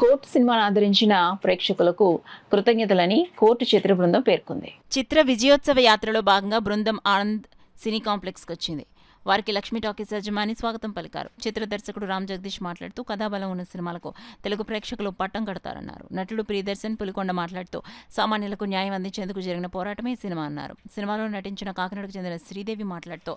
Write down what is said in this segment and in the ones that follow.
Court సినిమాను ఆదరించిన ప్రేక్షకులకు కృతజ్ఞతలని కోర్టు చిత్ర బృందం పేర్కొంది. చిత్ర విజయోత్సవ యాత్రలో భాగంగా బృందం ఆనంద్ సినీ కాంప్లెక్స్కి వచ్చింది. వారికి లక్ష్మీ టాకీస్ యజమాని స్వాగతం పలికారు. చిత్ర దర్శకుడు రామ్ జగదీష్ మాట్లాడుతూ కథాబలం ఉన్న సినిమాలకు తెలుగు ప్రేక్షకులు పట్టం కడతారన్నారు. నటుడు ప్రియదర్శన్ పులికొండ మాట్లాడుతూ సామాన్యులకు న్యాయం అందించేందుకు జరిగిన పోరాటమే ఈ సినిమా అన్నారు. సినిమాలో నటించిన కాకినాడకు చెందిన శ్రీదేవి మాట్లాడుతూ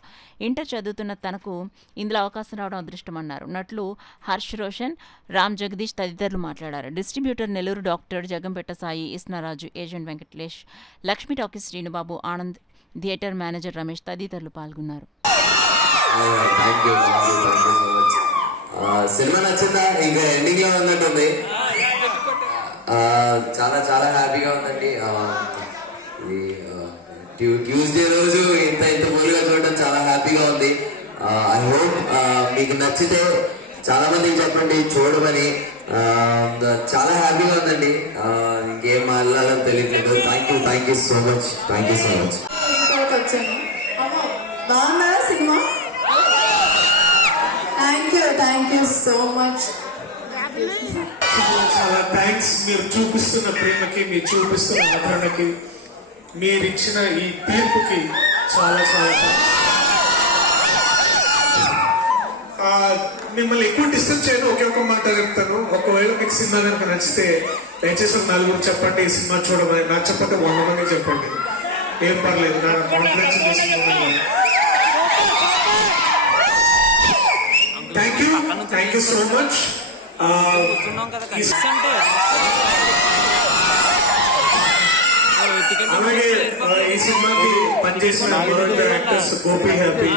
ఇంటర్ చదువుతున్న తనకు ఇందులో అవకాశం రావడం అదృష్టమన్నారు. నటులు హర్ష్ రోషన్, రామ్ జగదీష్ తదితరులు మాట్లాడారు. Distributor Nellore doctor Jaggampeta Sai, Isnaraju, agent Venkatesh, Lakshmi talkies Srinubabu, Anand, theatre manager Ramesh తదితరులు పాల్గొన్నారు. సినిమా నచ్చిందా? ఇంకా ఎండింగ్ లో ఉన్నట్టుంది. చాలా చాలా హ్యాపీగా ఉందండి. ట్యూస్డే రోజు ఇంత మూలుగా చూడటం చాలా హ్యాపీగా ఉంది. ఐ హోప్ మీకు నచ్చితే చాలా మందికి చెప్పండి చూడమని. చాలా హ్యాపీగా ఉందండి. ఇంకేం మాట్లాడాలని తెలియట్లేదు. Thank you so much. బాగున్నారా cinema? Thank you so much. చాలా థ్యాంక్స్. మీరు చూపిస్తున్న ప్రేమకి, మీరు చూపిస్తున్న నటనకి, మీరు ఇచ్చిన ఈ తీర్పుకి చాలా చాలా మిమ్మల్ని ఎక్కువ డిస్టర్బ్ చేయను. ఒకే ఒక మాట చెప్తాను. ఒకవేళ మీకు సినిమా కనుక నచ్చితే దయచేసి నలుగురు చెప్పండి ఈ సినిమా చూడమని. నాకు చెప్పండి 100 మంది చెప్పండి, ఏం పర్లేదు. నా కాన్ఫిడెన్స్ తీసుకున్నాను. Thank you so much. అలాగే ఈ సినిమాకి పనిచేసిన యాక్టర్స్ గోపి హ్యాపీ